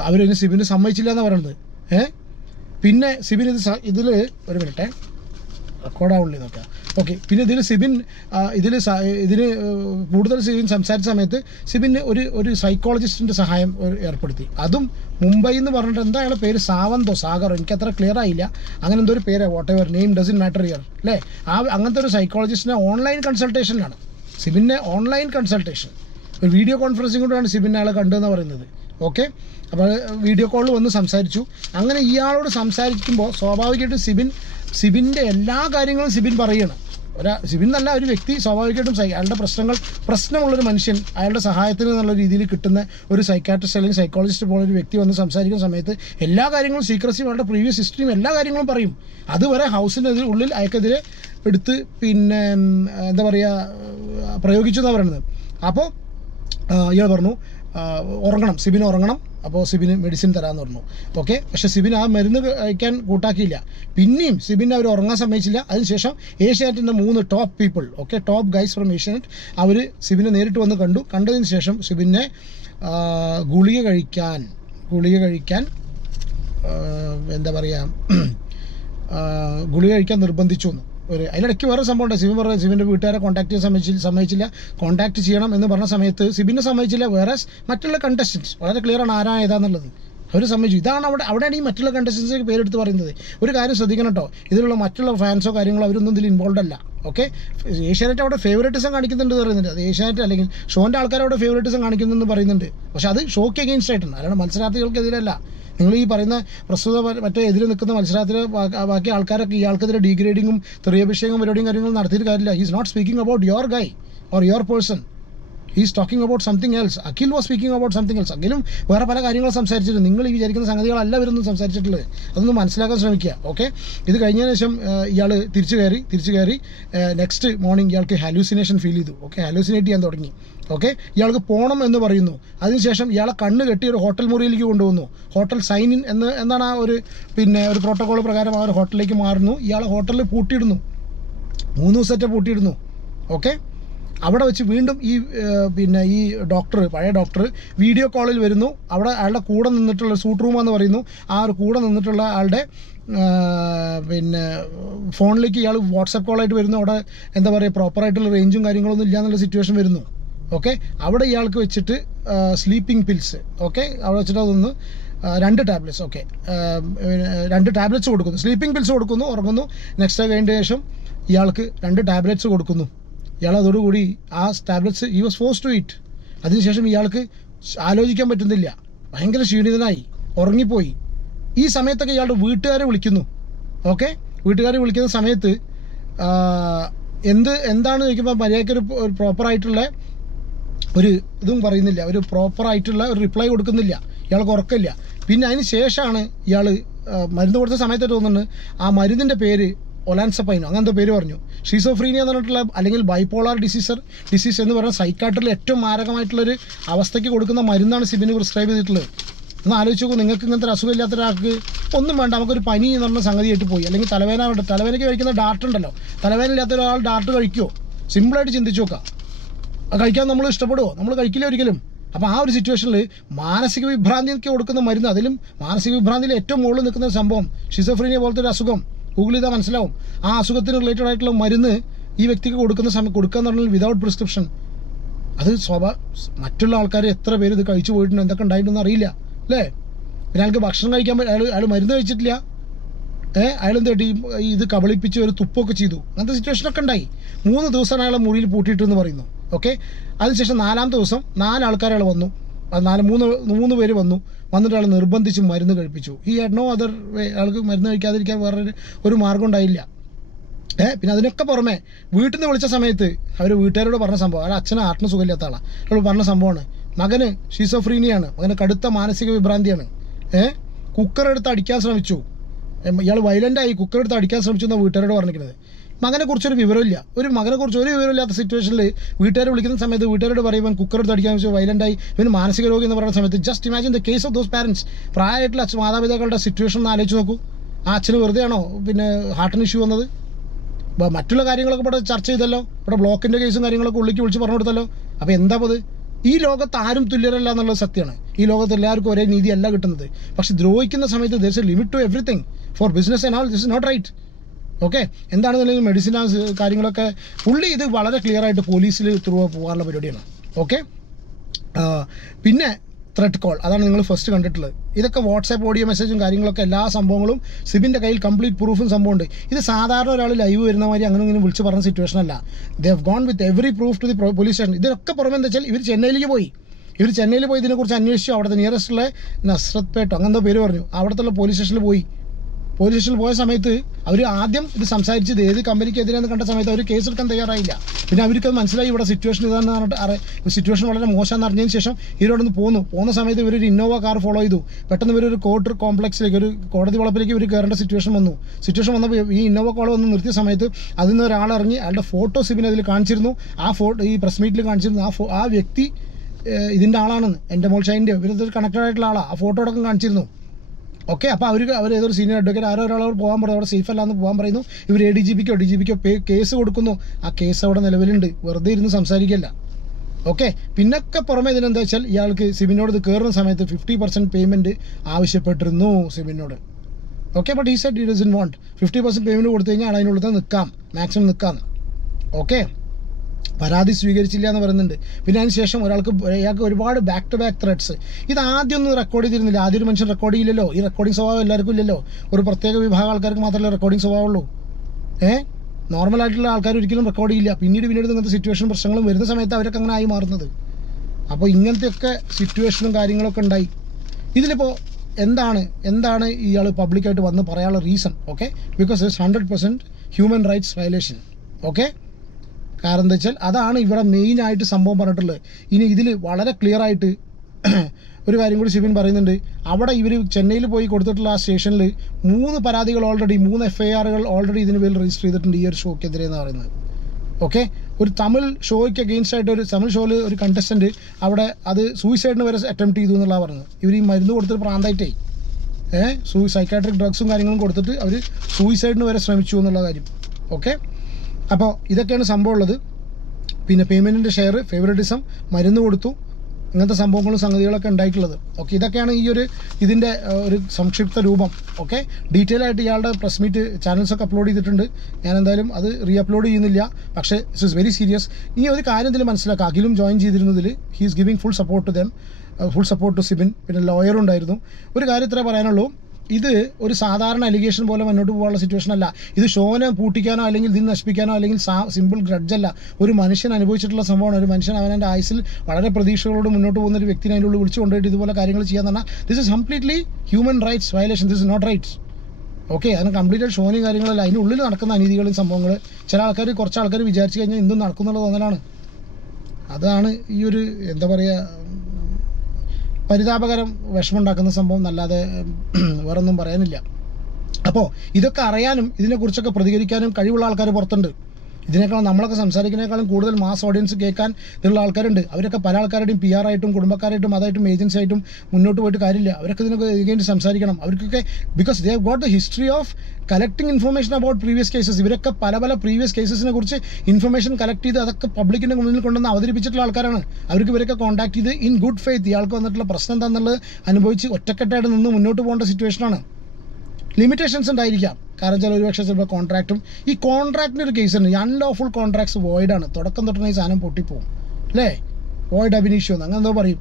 അവരതിന് സിബിന് സമ്മതിച്ചില്ല എന്നാണ് പറയുന്നത്. പിന്നെ സിബിൻ ഇതിൽ ഒരു മിനിറ്റ് റെക്കോർഡാവുള്ളി നോക്കാം. ഓക്കെ, പിന്നെ ഇതിൽ സിബിൻ ഇതിന് കൂടുതൽ സിബിൻ സംസാരിച്ച സമയത്ത് സിബിന് ഒരു സൈക്കോളജിസ്റ്റിൻ്റെ സഹായം ഏർപ്പെടുത്തി. അതും മുംബൈ എന്ന് പറഞ്ഞിട്ട് എന്താ അയാളുടെ പേര്, സാഗറോ എനിക്ക് അത്ര ക്ലിയർ ആയില്ല, അങ്ങനെ എന്തോ ഒരു പേര്, what ever name doesn't matter here അല്ലേ. അങ്ങനത്തെ ഒരു സൈക്കോളജിസ്റ്റിനെ ഓൺലൈൻ കൺസൾട്ടേഷനിലാണ് സിബിൻ്റെ ഓൺലൈൻ കൺസൾട്ടേഷൻ, ഒരു വീഡിയോ കോൺഫറൻസിംഗ് കൊണ്ടാണ് സിബിൻ അയാളെ കണ്ടതെന്ന് പറയുന്നത്. ഓക്കെ, അപ്പോൾ വീഡിയോ കോളിൽ വന്ന് സംസാരിച്ചു. അങ്ങനെ ഇയാളോട് സംസാരിക്കുമ്പോൾ സ്വാഭാവികമായിട്ടും സിബിൻ്റെ എല്ലാ കാര്യങ്ങളും സിബിൻ പറയണം. സിബിൻ എന്നല്ല, ഒരു വ്യക്തി സ്വാഭാവികമായിട്ടും അയാളുടെ പ്രശ്നമുള്ളൊരു മനുഷ്യൻ അയാളുടെ സഹായത്തിന് എന്നുള്ള രീതിയിൽ കിട്ടുന്ന ഒരു സൈക്കാട്രിസ്റ്റ് അല്ലെങ്കിൽ സൈക്കോളജിസ്റ്റ് പോലൊരു വ്യക്തി വന്ന് സംസാരിക്കുന്ന സമയത്ത് എല്ലാ കാര്യങ്ങളും സീക്രസിയും അയാളുടെ പ്രീവിയസ് ഹിസ്റ്ററിയും എല്ലാ കാര്യങ്ങളും പറയും. അതുവരെ ഹൗസിൻ്റെ ഉള്ളിൽ അയാൾക്കെതിരെ എടുത്ത് പിന്നെ എന്താ പറയുക പ്രയോഗിച്ചു എന്നാണ് പറയുന്നത്. അപ്പോൾ ഇയാൾ പറഞ്ഞു ഉറങ്ങണം, സിബിൻ ഉറങ്ങണം, അപ്പോൾ സിബിന് മെഡിസിൻ തരാമെന്ന് പറഞ്ഞു. ഓക്കെ, പക്ഷേ സിബിൻ ആ മരുന്ന് കഴിക്കാൻ കൂട്ടാക്കിയില്ല. പിന്നെയും സിബിനെ അവർ ഉറങ്ങാൻ സമ്മതിച്ചില്ല. അതിനുശേഷം ഏഷ്യാനെറ്റിൻ്റെ 3 top people, okay, top guys from Asianet, അവർ സിബിനെ നേരിട്ട് വന്ന് കണ്ടതിന് ശേഷം സിബിനെ ഗുളിക കഴിക്കാൻ എന്താ പറയുക ഗുളിക കഴിക്കാൻ നിർബന്ധിച്ചു എന്ന്. അതിനിടയ്ക്ക് വേറെ സംഭവം ഉണ്ട്. സിബിൻ പറഞ്ഞ സിബിൻ്റെ വീട്ടുകാരെ കോൺടാക്ട് ചെയ്യാൻ സമ്മതിച്ചില്ല. കോൺടാക്ട് ചെയ്യണം എന്ന് പറഞ്ഞ സമയത്ത് സിബിനെ സമ്മതിച്ചില്ല. വേറെ മറ്റുള്ള കണ്ടസ്റ്റൻസ് വളരെ ക്ലിയറാണ് ആരാ ഏതാന്നുള്ളത്, അവർ സമ്മതിച്ചു. ഇതാണ് അവിടെയാണ് ഈ മറ്റുള്ള കണ്ടസ്റ്റൻസിന് പേരെടുത്ത് പറയുന്നത്. ഒരു കാര്യം ശ്രദ്ധിക്കണം കേട്ടോ, ഇതിലുള്ള മറ്റുള്ള ഫാൻസോ കാര്യങ്ങളോ അവരൊന്നും ഇതിൽ ഇൻവോൾവ് അല്ല. ഓക്കെ, ഏഷ്യാനെറ്റ് അവിടെ ഫേവറേറ്റിസം കാണിക്കുന്നുണ്ട് പറയുന്നുണ്ട്. അത് ഏഷ്യാനെറ്റ് അല്ലെങ്കിൽ ഷോൻ്റെ ആൾക്കാർ അവിടെ ഫേവറേറ്റിസം കാണിക്കുന്നെന്ന് പറയുന്നുണ്ട്. പക്ഷേ അത് ഷോയ്ക്ക് അഗെയിൻസ്റ്റ് ആയിട്ടുണ്ട്, അല്ലാണ്ട് മത്സരാർത്ഥികൾക്കെതിരല്ല. നിങ്ങൾ ഈ പറയുന്ന പ്രസ്തുത മറ്റേ എതിരെ നിൽക്കുന്ന മത്സരാർത്ഥികൾ ബാക്കി ആൾക്കാരൊക്കെ ഇയാൾക്കെതിരെ ഡീഗ്രേഡിങ്ങും തെറിയഭിഷേകം പരിപാടിയും കാര്യങ്ങളും നടത്തിയിട്ട് കാര്യമില്ല. Is not speaking about your guy or your person, is talking about something else. Akhil was speaking about something else. അഖിലും വേറെ പല കാര്യങ്ങളും സംസാരിച്ചിട്ടുണ്ട്. നിങ്ങൾ ഈ വിചാരിക്കുന്ന സംഗതികളല്ല ഇവരൊന്നും സംസാരിച്ചിട്ടുള്ളത്. അതൊന്ന് മനസ്സിലാക്കാൻ ശ്രമിക്കുക. ഓക്കെ, ഇത് കഴിഞ്ഞതിന് ശേഷം ഇയാൾ തിരിച്ചു കയറി നെക്സ്റ്റ് മോർണിംഗ് ഇയാൾക്ക് ഹാലൂസിനേഷൻ ഫീൽ ചെയ്തു. ഓക്കെ, ഹാലൂസിനേറ്റ് ചെയ്യാൻ തുടങ്ങി. ഓക്കെ, ഇയാൾക്ക് പോകണം എന്ന് പറയുന്നു. അതിനുശേഷം ഇയാളെ കണ്ണ് കെട്ടി ഒരു ഹോട്ടൽ മുറിയിലേക്ക് കൊണ്ടുവന്നു. ഹോട്ടൽ സൈൻ ഇൻ എന്നാണ് ആ ഒരു പ്രോട്ടോകോൾ പ്രകാരം ആ ഒരു ഹോട്ടലിലേക്ക് മാറുന്നു. ഇയാളെ ഹോട്ടലിൽ പൂട്ടിയിടുന്നു, 3 ദിവസത്തെ പൂട്ടിയിടുന്നു. ഓക്കെ, അവിടെ വെച്ച് വീണ്ടും ഈ ഡോക്ടർ, പഴയ ഡോക്ടർ വീഡിയോ കോളിൽ വരുന്നു. അവിടെ അയാളുടെ കൂടെ നിന്നിട്ടുള്ള സൂട്ട് റൂമാന്ന് പറയുന്നു. ആ ഒരു കൂടെ നിന്നിട്ടുള്ള ആളുടെ ഫോണിലേക്ക് ഇയാൾ വാട്സപ്പ് കോളായിട്ട് വരുന്നു. അവിടെ എന്താ പറയുക പ്രോപ്പറായിട്ടുള്ള റേഞ്ചും കാര്യങ്ങളൊന്നും ഇല്ല എന്നുള്ള സിറ്റുവേഷൻ വരുന്നു. ഓക്കെ, അവിടെ ഇയാൾക്ക് വെച്ചിട്ട് സ്ലീപ്പിംഗ് പിൽസ്, ഓക്കെ, അവിടെ വെച്ചിട്ട് അതൊന്ന് 2 ടാബ്ലറ്റ്സ്, ഓക്കെ, 2 ടാബ്ലറ്റ്സ് കൊടുക്കുന്നു. സ്ലീപ്പിംഗ് പിൽസ് കൊടുക്കുന്നു, ഉറങ്ങുന്നു. നെക്സ്റ്റ് കഴിഞ്ഞ ശേഷം ഇയാൾക്ക് 2 ടാബ്ലറ്റ്സ് കൊടുക്കുന്നു. ഇയാൾ അതോടുകൂടി ആ ടാബ്ലറ്റ്സ് ഈ വാസ് ഫോഴ്സ്ഡ് ടു ഈറ്റ്. അതിനുശേഷം ഇയാൾക്ക് ആലോചിക്കാൻ പറ്റുന്നില്ല, ഭയങ്കര ക്ഷീണിതനായി, ഉറങ്ങിപ്പോയി. ഈ സമയത്തൊക്കെ ഇയാളുടെ വീട്ടുകാരെ വിളിക്കുന്നു. ഓക്കെ, വീട്ടുകാരെ വിളിക്കുന്ന സമയത്ത് എന്താണ് ചോദിക്കുമ്പോൾ മര്യാദയ്ക്ക് ഒരു പ്രോപ്പറായിട്ടുള്ള ഒരു ഇതും പറയുന്നില്ല, ഒരു പ്രോപ്പറായിട്ടുള്ള ഒരു റിപ്ലൈ കൊടുക്കുന്നില്ല. ഇയാൾക്ക് ഉറക്കമില്ല. പിന്നെ അതിന് ശേഷമാണ് ഇയാൾ മരുന്ന് കൊടുത്ത സമയത്ത് തോന്നുന്നുണ്ട് ആ മരുന്നിൻ്റെ പേര് ഒലാൻസപ്പൈനോ അങ്ങനത്തെ പേര് പറഞ്ഞു. ഷീസോഫ്രീനിയ എന്ന് പറഞ്ഞിട്ടുള്ള അല്ലെങ്കിൽ ബൈപോളാർ ഡിസീസ് എന്ന് പറഞ്ഞാൽ സൈക്കാട്രിയിൽ ഏറ്റവും മാരകമായിട്ടുള്ളൊരു അവസ്ഥയ്ക്ക് കൊടുക്കുന്ന മരുന്നാണ് സിബിന് പ്രിസ്ക്രൈബ് ചെയ്തിട്ടുള്ളത്. ഒന്ന് ആലോചിച്ച് നോക്കൂ, നിങ്ങൾക്ക് ഇങ്ങനത്തെ അസുഖം ഇല്ലാത്ത ഒരാൾക്ക് ഒന്നും വേണ്ട, നമുക്കൊരു പനി എന്ന് പറഞ്ഞ സംഗതിയായിട്ട് പോയി, അല്ലെങ്കിൽ തലവേദനയ്ക്ക് കഴിക്കുന്ന ഡാർട്ട് ഉണ്ടല്ലോ, തലവേദന ഇല്ലാത്ത ഒരാൾ ഡാർട്ട് കഴിക്കുമോ? സിമ്പിളായിട്ട് ചിന്തിച്ച് നോക്കാം. അത് കഴിക്കാൻ നമ്മൾ ഇഷ്ടപ്പെടുമോ? നമ്മൾ കഴിക്കില്ല ഒരിക്കലും. അപ്പോൾ ആ ഒരു സിറ്റുവേഷനിൽ മാനസിക വിഭ്രാന്തിക്ക് കൊടുക്കുന്ന മരുന്ന്, അതിലും മാനസിക വിഭ്രാന്തിയിൽ ഏറ്റവും മുകളിൽ നിൽക്കുന്ന സംഭവം ഷിസോഫ്രീനിയ പോലത്തെ ഒരു അസുഖം, ഗൂഗിൾ ചെയ്താൽ മനസ്സിലാവും. ആ അസുഖത്തിന് റിലേറ്റഡ് ആയിട്ടുള്ള മരുന്ന് ഈ വ്യക്തിക്ക് കൊടുക്കുക എന്ന് പറഞ്ഞാൽ വിതൗട്ട് പ്രിസ്ക്രിപ്ഷൻ. അത് മറ്റുള്ള ആൾക്കാർ എത്ര പേര് ഇത് കഴിച്ചു പോയിട്ടുണ്ട്, എന്തൊക്കെ ഉണ്ടായിട്ടുണ്ടെന്ന് അറിയില്ല അല്ലേ. പിന്നെ അയാൾക്ക് ഭക്ഷണം കഴിക്കാൻ അയാൾ മരുന്ന് കഴിച്ചിട്ടില്ല, അയാളെന്ത് കേട്ടി ഇത് കബളിപ്പിച്ച് ഒരു തുപ്പൊക്കെ ചെയ്തു. അങ്ങനത്തെ സിറ്റുവേഷനൊക്കെ ഉണ്ടായി. 3 ദിവസം അയാളെ മുറിയിൽ പൂട്ടിയിട്ടെന്ന് പറയുന്നു. ഓക്കെ, അതിനുശേഷം 4-ാമത്തെ ദിവസം 4 ആൾക്കാർ അയാൾ വന്നു. അത് 3 പേര് വന്നിട്ട് അയാൾ നിർബന്ധിച്ച് മരുന്ന് കഴിപ്പിച്ചു. ഈ ഹാഡ് നോ അതർ വേ. അയാൾക്ക് മരുന്ന് കഴിക്കാതിരിക്കാൻ വേറൊരു മാർഗ്ഗം ഉണ്ടായില്ല. പിന്നെ അതിനൊക്കെ പുറമെ വീട്ടിൽ നിന്ന് വിളിച്ച സമയത്ത് അവർ വീട്ടുകാരോട് പറഞ്ഞ സംഭവം, അയാൾ അച്ഛന് ആട്ടിന് സുഖമില്ലാത്ത ആളാണ്, അയാൾ പറഞ്ഞ സംഭവമാണ് മകന് ഷീസോഫ്രീനിയാണ്, മകന് കടുത്ത മാനസിക വിഭ്രാന്തിയാണ്. കുക്കറെടുത്ത് അടിക്കാൻ ശ്രമിച്ചു, ഇയാൾ വയലൻ്റായി കുക്കറെടുത്ത് അടിക്കാൻ ശ്രമിച്ചു എന്നാണ് വീട്ടുകാരോട് പറഞ്ഞിരിക്കുന്നത്. മകനെക്കുറിച്ചൊരു വിവരമില്ല, മകനെക്കുറിച്ച് ഒരു വിവരമില്ലാത്ത സിറ്റുവേഷനിൽ വീട്ടുകാർ വിളിക്കുന്ന സമയത്ത് വീട്ടുകാരോട് പറയുമ്പോൾ കുക്കറെടുത്ത് അടിക്കാൻ ശ്രമിച്ചു, വയലൻ്റായി, ഇവന് മാനസിക രോഗി എന്ന് പറയുന്ന സമയത്ത് just imagine the case of those parents. പ്രായമായിട്ടുള്ള മാതാപിതാക്കളുടെ സിറ്റുവേഷൻ ഒന്ന് ആലോചിച്ച് നോക്കൂ. ആ അച്ഛന് വെറുതെ ആണോ ഹാർട്ടിന് ഇഷ്യൂ വന്നത്? മറ്റുള്ള കാര്യങ്ങളൊക്കെ ഇവിടെ ചർച്ച ചെയ്തല്ലോ, ഇവിടെ ബ്ലോക്കിൻ്റെ കേസും കാര്യങ്ങളൊക്കെ ഉള്ളിലേക്ക് വിളിച്ച് പറഞ്ഞു കൊടുത്തല്ലോ. അപ്പോൾ എന്താ അത്? ഈ ലോകത്ത് ആരും തുല്യരല്ല എന്നുള്ളത് സത്യമാണ്. ഈ ലോകത്ത് എല്ലാവർക്കും ഒരേ നീതിയല്ല കിട്ടുന്നത്. പക്ഷെ ദ്രോഹിക്കുന്ന സമയത്ത് there is a limit to everything. For business and all this is not right. Okay, എന്താണെന്നുണ്ടെങ്കിൽ മെഡിസിനാസ് കാര്യങ്ങളൊക്കെ പുള്ളി ഇത് വളരെ ക്ലിയർ ആയിട്ട് പോലീസിൽ ത്രൂ പോകാനുള്ള പരിപാടിയാണ്. ഓക്കെ, പിന്നെ ത്രെഡ് കോൾ, അതാണ് നിങ്ങൾ ഫസ്റ്റ് കണ്ടിട്ടുള്ളത്. ഇതൊക്കെ വാട്സാപ്പ് ഓഡിയോ മെസ്സേജും കാര്യങ്ങളൊക്കെ എല്ലാ സംഭവങ്ങളും സിബിൻ്റെ കയ്യിൽ കംപ്ലീറ്റ് പ്രൂഫും സംഭവമുണ്ട്. ഇത് സാധാരണ ഒരാൾ ലൈവ് വരുന്ന മാതിരി അങ്ങനെ ഇങ്ങനെ വിളിച്ച് പറഞ്ഞ സിറ്റുവേഷൻ അല്ല. They have gone with every proof to the police station. ഇതിനൊക്കെ പുറമെ എന്താ വെച്ചാൽ ഇവർ ചെന്നൈയിലേക്ക് പോയി ഇതിനെക്കുറിച്ച് അന്വേഷിച്ചു. അവിടുത്തെ നിയറസ്റ്റുള്ള നസ്രത്ത് പേട്ടോ അങ്ങനത്തെ പേര് പറഞ്ഞു. അവിടുത്തെ പോലീസ് സ്റ്റേഷനിൽ പോയ സമയത്ത് അവർ ആദ്യം ഇത് സംസാരിച്ചത് ഏത് കമ്പനിക്കെതിരെയെന്ന് കണ്ട സമയത്ത് അവർ കേസ് എടുക്കാൻ തയ്യാറായില്ല. പിന്നെ അവർക്ക് മനസ്സിലായി ഇവിടെ സിറ്റുവേഷൻ ഇതാണെന്ന് പറഞ്ഞിട്ട് സിറ്റുവേഷൻ വളരെ മോശമെന്ന് അറിഞ്ഞതിന് ശേഷം ഇവരോടൊന്ന് പോകുന്ന സമയത്ത് ഇവരൊരു ഇന്നോവ കാർ ഫോളോ ചെയ്തു. പെട്ടെന്ന് ഇവരൊരു കോർട്ട് കോംപ്ലക്സിലേക്ക്, ഒരു കോടതി വളപ്പിലേക്ക് ഇവർ കയറേണ്ട സിറ്റുവേഷൻ വന്നപ്പോൾ ഈ ഇന്നോവ കോൾ വന്ന് നിർത്തിയ സമയത്ത് അതിൽ നിന്ന് ഒരാളിറങ്ങി അയാളുടെ ഫോട്ടോ സിബിന് അതിൽ കാണിച്ചിരുന്നു. ഈ പ്രസ് മീറ്റിൽ കാണിച്ചിരുന്നു. ആ വ്യക്തി ഇതിൻ്റെ ആളാണെന്ന്, എൻ്റെ മോൾ ഷൈൻ്റെ ഇവരത് കണക്റ്റഡ് ആയിട്ടുള്ള ആളാണ്. ആ ഫോട്ടോ അടക്കം കാണിച്ചിരുന്നു. ഓക്കെ, അപ്പോൾ അവർ ഏതൊരു സീനിയർ അഡ്വക്കേറ്റ് ഒരാളോട് പോകാൻ പറയും, അവിടെ സേഫ് അല്ലാന്ന് പോകാൻ പറയുന്നു. ഇവർ ADGPക്കോ കേസ് കൊടുക്കുന്നു. ആ കേസ് അവിടെ നിലവിലുണ്ട്, വെറുതെ ഇരുന്ന് സംസാരിക്കില്ല. ഓക്കെ, പിന്നൊക്കെ പുറമെ ഇതിനെന്താ വെച്ചാൽ ഇയാൾക്ക് സിബിനോട് ഇത് കയറുന്ന സമയത്ത് 50% പേയ്മെൻറ്റ് ആവശ്യപ്പെട്ടിരുന്നു സിബിനോട്. ഓക്കെ, ബട്ട് ഈ Z he doesn't want. 50% payment കൊടുത്തു കഴിഞ്ഞാൽ അതിനുള്ളിൽ മാക്സിമം നിൽക്കാം. ഓക്കെ, പരാതി സ്വീകരിച്ചില്ല എന്ന് പറയുന്നുണ്ട്. പിന്നെ അതിന് ശേഷം ഇയാൾക്ക് ഒരുപാട് ബാക്ക് ടു ബാക്ക് ത്രെഡ്സ്. ഇത് ആദ്യമൊന്നും റെക്കോർഡ് ചെയ്തിരുന്നില്ല. ആദ്യം ഒരു മനുഷ്യൻ റെക്കോർഡ് ചെയ്യില്ലല്ലോ. ഈ റെക്കോർഡിംഗ് സ്വഭാവം എല്ലാവർക്കും ഇല്ലല്ലോ. ഒരു പ്രത്യേക വിഭാഗം ആൾക്കാർക്ക് മാത്രമല്ല റെക്കോർഡിംഗ് സ്വഭാവമുള്ളൂ. നോർമലായിട്ടുള്ള ആൾക്കാർ ഒരിക്കലും റെക്കോർഡ് ചെയ്യില്ല. പിന്നീട് ഇങ്ങനത്തെ സിറ്റുവേഷൻ പ്രശ്നങ്ങളും വരുന്ന സമയത്ത് അവരൊക്കെ അങ്ങനെ ആയി മാറുന്നത്. അപ്പോൾ ഇങ്ങനത്തെയൊക്കെ സിറ്റുവേഷനും കാര്യങ്ങളൊക്കെ ഉണ്ടായി. ഇതിലിപ്പോൾ എന്താണ് ഇയാൾ പബ്ലിക്കായിട്ട് വന്ന് പറയാനുള്ള reason? Okay, because it's 100% human rights violation. Okay, കാരണം എന്താ വെച്ചാൽ അതാണ് ഇവിടെ മെയിനായിട്ട് സംഭവം പറഞ്ഞിട്ടുള്ളത്. ഇനി ഇതിൽ വളരെ ക്ലിയർ ആയിട്ട് ഒരു കാര്യം കൂടി സിബിൻ പറയുന്നുണ്ട്. അവിടെ ഇവർ ചെന്നൈയിൽ പോയി കൊടുത്തിട്ടുള്ള ആ സ്റ്റേഷനിൽ 3 പരാതികൾ ഓൾറെഡി 3 FIRകൾ ഓൾറെഡി ഇതിന് പേരിൽ രജിസ്റ്റർ ചെയ്തിട്ടുണ്ട് ഈ ഒരു ഷോയ്ക്കെതിരെ എന്ന് പറയുന്നത്. ഓക്കെ, ഒരു തമിഴ് ഷോയ്ക്ക് അഗെയിൻസ്റ്റ് ആയിട്ട് ഒരു തമിഴ് ഷോയിൽ ഒരു കണ്ടസ്റ്റൻറ്റ് അവിടെ അത് സൂയിസൈഡിന് വരെ അറ്റംപ്റ്റ് ചെയ്തു എന്നുള്ള പറഞ്ഞത്. ഇവർ ഈ മരുന്ന് കൊടുത്തിട്ട് പ്രാന്തായിട്ടേ സൈക്കാട്രിക് ഡ്രഗ്സും കാര്യങ്ങളും കൊടുത്തിട്ട് അവർ സൂയിസൈഡിന് വരെ ശ്രമിച്ചു എന്നുള്ള കാര്യം. ഓക്കെ, അപ്പോൾ ഇതൊക്കെയാണ് സംഭവം ഉള്ളത്. പിന്നെ പേയ്മെൻറ്റിൻ്റെ ഷെയർ, ഫേവറിറ്റിസം, മരുന്ന് കൊടുത്തു, ഇങ്ങനത്തെ സംഭവങ്ങളും സംഗതികളൊക്കെ ഉണ്ടായിട്ടുള്ളത്. ഓക്കെ, ഇതൊക്കെയാണ് ഇതിൻ്റെ ഒരു സംക്ഷിപ്ത രൂപം. ഓക്കെ, ഡീറ്റെയിൽ ആയിട്ട് ഇയാളുടെ പ്രസ് മീറ്റ് ചാനൽസൊക്കെ അപ്ലോഡ് ചെയ്തിട്ടുണ്ട്. ഞാൻ എന്തായാലും അത് അപ്ലോഡ് ചെയ്യുന്നില്ല. പക്ഷേ ഇറ്റ്സ് ഇസ് വെരി സീരിയസ്. ഇനി ഒരു കാര്യം ഇതിൽ മനസ്സിലാക്കുക, അഖിലും ജോയിൻ ചെയ്തിരുന്നതിൽ he is giving full support to them, full support to Sibin. പിന്നെ ലോയറും ഉണ്ടായിരുന്നു. ഒരു കാര്യം ഇത്രേ പറയാനുള്ളൂ, ഇത് ഒരു സാധാരണ അലിഗേഷൻ പോലെ മുന്നോട്ട് പോകാനുള്ള സിറ്റുവേഷൻ അല്ല. ഇത് ഷോനെ പൂട്ടിക്കാനോ അല്ലെങ്കിൽ ഇതിന് നശിപ്പിക്കാനോ അല്ലെങ്കിൽ സിമ്പിൾ ഗ്രഡ്ജല്ല. ഒരു മനുഷ്യൻ അനുഭവിച്ചിട്ടുള്ള സംഭവമാണ്. ഒരു മനുഷ്യൻ അവൻ്റെ ആയുസിൽ വളരെ പ്രതീക്ഷകളോട് മുന്നോട്ട് പോകുന്ന ഒരു വ്യക്തിനെ അതിൻ്റെ ഉള്ളിൽ വിളിച്ചു കൊണ്ടുപോയിട്ട് ഇതുപോലെ കാര്യങ്ങൾ ചെയ്യാന്ന് പറഞ്ഞാൽ this is completely human rights violation. This is not rights. Okay, അതിന് കംപ്ലീറ്റ് ആയിട്ട് ഷോനും കാര്യങ്ങളല്ല, അതിനുള്ളിൽ നടക്കുന്ന അനീതികളും സംഭവങ്ങൾ കുറച്ച് ആൾക്കാർ വിചാരിച്ചു കഴിഞ്ഞാൽ എന്തും നടക്കുന്നുള്ള തോന്നലാണ്. അതാണ് ഈ ഒരു എന്താ പറയുക പരിതാപകരം, വിഷമമുണ്ടാക്കുന്ന സംഭവം എന്നല്ലാതെ വേറൊന്നും പറയാനില്ല. അപ്പോൾ ഇതൊക്കെ അറിയാനും ഇതിനെക്കുറിച്ചൊക്കെ പ്രതികരിക്കാനും കഴിവുള്ള ആൾക്കാർ പുറത്തുണ്ട്. ഇതിനേക്കാളും നമ്മളൊക്കെ സംസാരിക്കുന്നതിനേക്കാളും കൂടുതൽ മാസ് ഓഡിയൻസ് കേൾക്കാൻ ഉള്ള ആൾക്കാരുണ്ട്. അവരൊക്കെ പല ആൾക്കാരുടെയും PR ആയിട്ടും കുടുംബക്കാരായിട്ടും അതായിട്ടും ഏജൻസി ആയിട്ടും മുന്നോട്ട് പോയിട്ട് കാര്യമില്ല. അവരൊക്കെ ഇതിനൊക്കെ ഇതിന് സംസാരിക്കണം. അവർക്കൊക്കെ because they have got the history of collecting information about previous cases. ഇവരൊക്കെ പല പ്രീവിയസ് കേസസിനെ കുറിച്ച് ഇൻഫർമേഷൻ കളക്ട് ചെയ്ത് അതൊക്കെ പബ്ലിക്കിൻ്റെ മുന്നിൽ കൊണ്ടുവന്ന് അവതരിപ്പിച്ചിട്ടുള്ള ആൾക്കാരാണ്. അവർക്ക് ഇവരൊക്കെ കോൺടാക്ട് ചെയ്ത് ഇൻ ഗുഡ് ഫെയ്ത്ത് ഇയാൾക്ക് വന്നിട്ടുള്ള പ്രശ്നം എന്താണെന്നുള്ളത് അനുഭവിച്ച് ഒറ്റക്കെട്ടായിട്ട് നിന്ന് മുന്നോട്ട് പോകേണ്ട സിറ്റുവേഷനാണ്. ലിമിറ്റേഷൻസ് ഉണ്ടായിരിക്കാം. കാരണം വെച്ചാൽ ഒരുപക്ഷെ ചിലപ്പോൾ കോൺട്രാക്റ്റും ഈ കോൺട്രാക്റ്റിന് ഒരു കേസ് ഉണ്ട്. അൺലോഫുൾ കോൺട്രാക്ട്സ് വോയിഡാണ്. തുടക്കം തൊട്ടുന്ന ഈ സാധനം പൊട്ടിപ്പോവും അല്ലേ, വോയിഡ് അബിനീഷ്യോ അങ്ങനെ എന്തോ പറയും.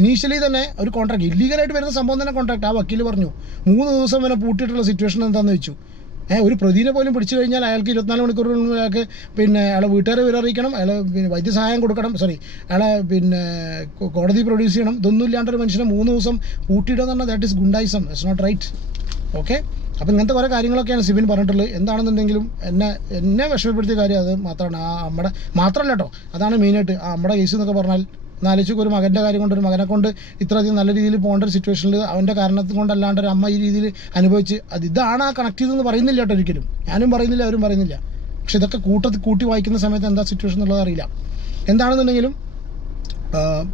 ഇനീഷ്യലി തന്നെ ഒരു കോൺട്രാക്ട് ഇല്ലീഗലായിട്ട് വരുന്ന സംഭവം തന്നെ കോൺട്രാക്ട്. ആ വക്കീൽ പറഞ്ഞു 3 ദിവസം വരെ പൂട്ടിയിട്ടുള്ള സിറ്റുവേഷൻ എന്താണെന്ന് വെച്ചു. ഒരു പ്രതിനെ പോലും പിടിച്ചു കഴിഞ്ഞാൽ അയാൾക്ക് 24 മണിക്കൂറിനുള്ളിൽ അയാൾക്ക് അയാളെ വീട്ടുകാരെ വിവരറിയിക്കണം, അയാൾ വൈദ്യസഹായം കൊടുക്കണം, അയാളെ കോടതി പ്രൊഡ്യൂസ് ചെയ്യണം. ഇതൊന്നും ഇല്ലാണ്ടൊരു മനുഷ്യനെ 3 ദിവസം പൂട്ടിയിടുക എന്ന് പറഞ്ഞാൽ ദാറ്റ് ഈസ് ഗുണ്ടായിസം. It's not right. ഓക്കെ, അപ്പോൾ ഇങ്ങനത്തെ കുറേ കാര്യങ്ങളൊക്കെയാണ് സിബിൻ പറഞ്ഞിട്ടുള്ളത്. എന്താണെന്നുണ്ടെങ്കിലും എന്നെ വിഷമപ്പെടുത്തിയ കാര്യം അത് മാത്രമാണ്. മാത്രമല്ല കേട്ടോ, അതാണ് മെയിനായിട്ട്. നമ്മുടെ കേസ് എന്നൊക്കെ പറഞ്ഞാൽ നാലിച്ചൊക്കെ ഒരു മകൻ്റെ കാര്യം കൊണ്ട്, ഒരു മകനെ കൊണ്ട് ഇത്രയധികം നല്ല രീതിയിൽ പോകേണ്ട ഒരു സിറ്റുവേഷനിൽ അവൻ്റെ കാരണത്തിൽ കൊണ്ടല്ലാണ്ട് ഒരു അമ്മ ഈ രീതിയിൽ അനുഭവിച്ച് ഇതാണ് ആ കണക്ട് ചെയ്തെന്ന് പറയുന്നില്ല കേട്ടോ ഒരിക്കലും. ഞാനും പറയുന്നില്ല, അവരും പറയുന്നില്ല. പക്ഷെ ഇതൊക്കെ കൂട്ടി വായിക്കുന്ന സമയത്ത് എന്താ സിറ്റുവേഷൻ എന്നുള്ളത് അറിയില്ല. എന്താണെന്നുണ്ടെങ്കിലും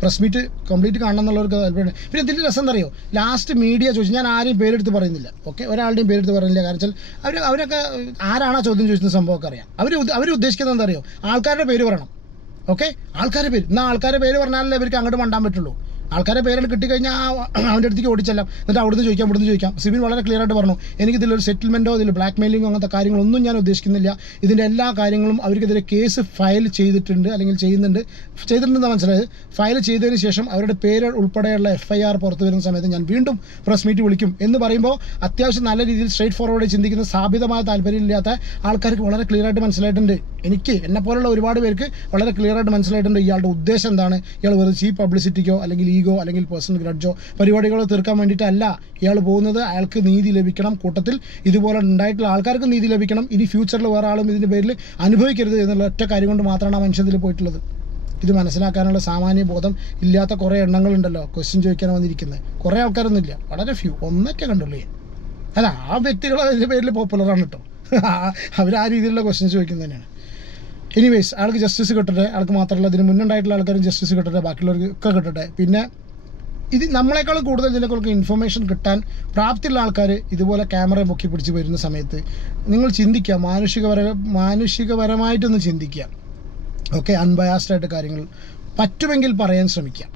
പ്രസ് മീറ്റ് കംപ്ലീറ്റ് കാണണം എന്നുള്ളവർക്ക് താല്പര്യമുണ്ട്. പിന്നെ ഇതിൻ്റെ രസം എന്താ അറിയോ, ലാസ്റ്റ് മീഡിയ ചോദിച്ചു, ഞാൻ ആരെയും പേരെടുത്ത് പറയുന്നില്ല. ഓക്കെ, ഒരാളുടെയും പേരെടുത്ത് പറയുന്നില്ല. കാരണം വെച്ചാൽ അവരൊക്കെ ആരാണോ ചോദ്യം ചോദിക്കുന്ന സംഭവമൊക്കെ അറിയാം. അവർ ഉദ്ദേശിക്കുന്നത് എന്താ അറിയോ, ആൾക്കാരുടെ പേര് പറയണം. ഓക്കെ, ആൾക്കാരുടെ പേര്. എന്നാൽ ആൾക്കാരുടെ പേര് പറഞ്ഞാലല്ലേ ഇവർക്ക് അങ്ങോട്ട് മണ്ടാൻ പറ്റുള്ളൂ. ആൾക്കാരുടെ പേരാണ് കിട്ടിക്കഴിഞ്ഞാൽ അവൻ്റെ അടുത്തേക്ക് ഓടിച്ചെല്ലാം, എന്നിട്ട് അവിടുന്ന് ചോദിക്കാം ഇവിടുന്ന് ചോദിക്കാം. സിബിൻ വളരെ ക്ലിയർ ആയിട്ട് പറഞ്ഞു, എനിക്കിതിലൊരു സെറ്റിൽമെൻറ്റോ ഇതിൽ ബ്ലാക്ക് മെയിലിങ്ങോ അങ്ങനത്തെ കാര്യങ്ങളൊന്നും ഞാൻ ഉദ്ദേശിക്കുന്നില്ല. ഇതിൻ്റെ എല്ലാ കാര്യങ്ങളും അവർക്കെതിരെ കേസ് ഫയൽ ചെയ്തിട്ടുണ്ട്, അല്ലെങ്കിൽ ചെയ്തിട്ടുണ്ടെന്ന് മനസ്സിലായത്. ഫയൽ ചെയ്തതിന് ശേഷം അവരുടെ പേര് ഉൾപ്പെടെയുള്ള FIR പുറത്തു വരുന്ന സമയത്ത് ഞാൻ വീണ്ടും പ്രസ് മീറ്റ് വിളിക്കും എന്ന് പറയുമ്പോൾ അത്യാവശ്യം നല്ല രീതിയിൽ സ്ട്രേറ്റ് ഫോർവേഡ് ചിന്തിക്കുന്ന സ്ഥാപിതമായ താല്പര്യമില്ലാത്ത ആൾക്കാർക്ക് വളരെ ക്ലിയർ ആയിട്ട് മനസ്സിലായിട്ടുണ്ട്. എനിക്ക് എന്നെപ്പോലുള്ള ഒരുപാട് പേർക്ക് വളരെ ക്ലിയർ ആയിട്ട് മനസ്സിലായിട്ടുണ്ട് ഇയാളുടെ ഉദ്ദേശം എന്താണ്. ഇയാൾ വെറുതെ ചീപ്പ് പബ്ലിസിറ്റിക്കോ അല്ലെങ്കിൽ ഈഗോ അല്ലെങ്കിൽ പേഴ്സണൽ ഗ്രഡ്ജോ പരിപാടികളോ തീർക്കാൻ വേണ്ടിയിട്ടല്ല ഇയാൾ പോകുന്നത്. അയാൾക്ക് നീതി ലഭിക്കണം, കൂട്ടത്തിൽ ഇതുപോലെ ഉണ്ടായിട്ടുള്ള ആൾക്കാർക്ക് നീതി ലഭിക്കണം. ഇനി ഫ്യൂച്ചറിൽ വേറെ ആളും ഇതിൻ്റെ പേരിൽ അനുഭവിക്കരുത് എന്നുള്ള ഒറ്റ കാര്യം കൊണ്ട് മാത്രമാണ് ആ മനുഷ്യൻ ഇതിൽ പോയിട്ടുള്ളത്. ഇത് മനസ്സിലാക്കാനുള്ള സാമാന്യ ബോധം ഇല്ലാത്ത കുറേ എണ്ണങ്ങളുണ്ടല്ലോ ക്വസ്റ്റ്യൻ ചോദിക്കാൻ വന്നിരിക്കുന്നത്. കുറേ ആൾക്കാരൊന്നുമില്ല, വളരെ ഫ്യൂ, ഒന്നൊക്കെ കണ്ടുള്ളൂ. അല്ല, ആ വ്യക്തികൾ അതിൻ്റെ പേരിൽ പോപ്പുലറാണ് കേട്ടോ. അവർ ആ രീതിയിലുള്ള ക്വസ്റ്റ്യൻ ചോദിക്കുന്നത് തന്നെയാണ്. എനിവേസ്, ആൾക്ക് ജസ്റ്റിസ് കിട്ടട്ടെ. ആൾക്ക് മാത്രമല്ല, ഇതിന് മുന്നുണ്ടായിട്ടുള്ള ആൾക്കാരും ജസ്റ്റിസ് കിട്ടട്ടെ, ബാക്കിയുള്ളവർക്കൊക്കെ കിട്ടട്ടെ. പിന്നെ ഇത് നമ്മളെക്കാളും കൂടുതൽ ഇതിനെക്കുറിച്ച് ഇൻഫർമേഷൻ കിട്ടാൻ പ്രാപ്തിയുള്ള ആൾക്കാർ ഇതുപോലെ ക്യാമറ പൊക്കി പിടിച്ച് വരുന്ന സമയത്ത് നിങ്ങൾ ചിന്തിക്കുക, മാനുഷികപരമായിട്ടൊന്ന് ചിന്തിക്കുക. ഓക്കെ, അൺബയാസ്ഡ് ആയിട്ട് കാര്യങ്ങൾ പറ്റുമെങ്കിൽ പറയാൻ ശ്രമിക്കുക.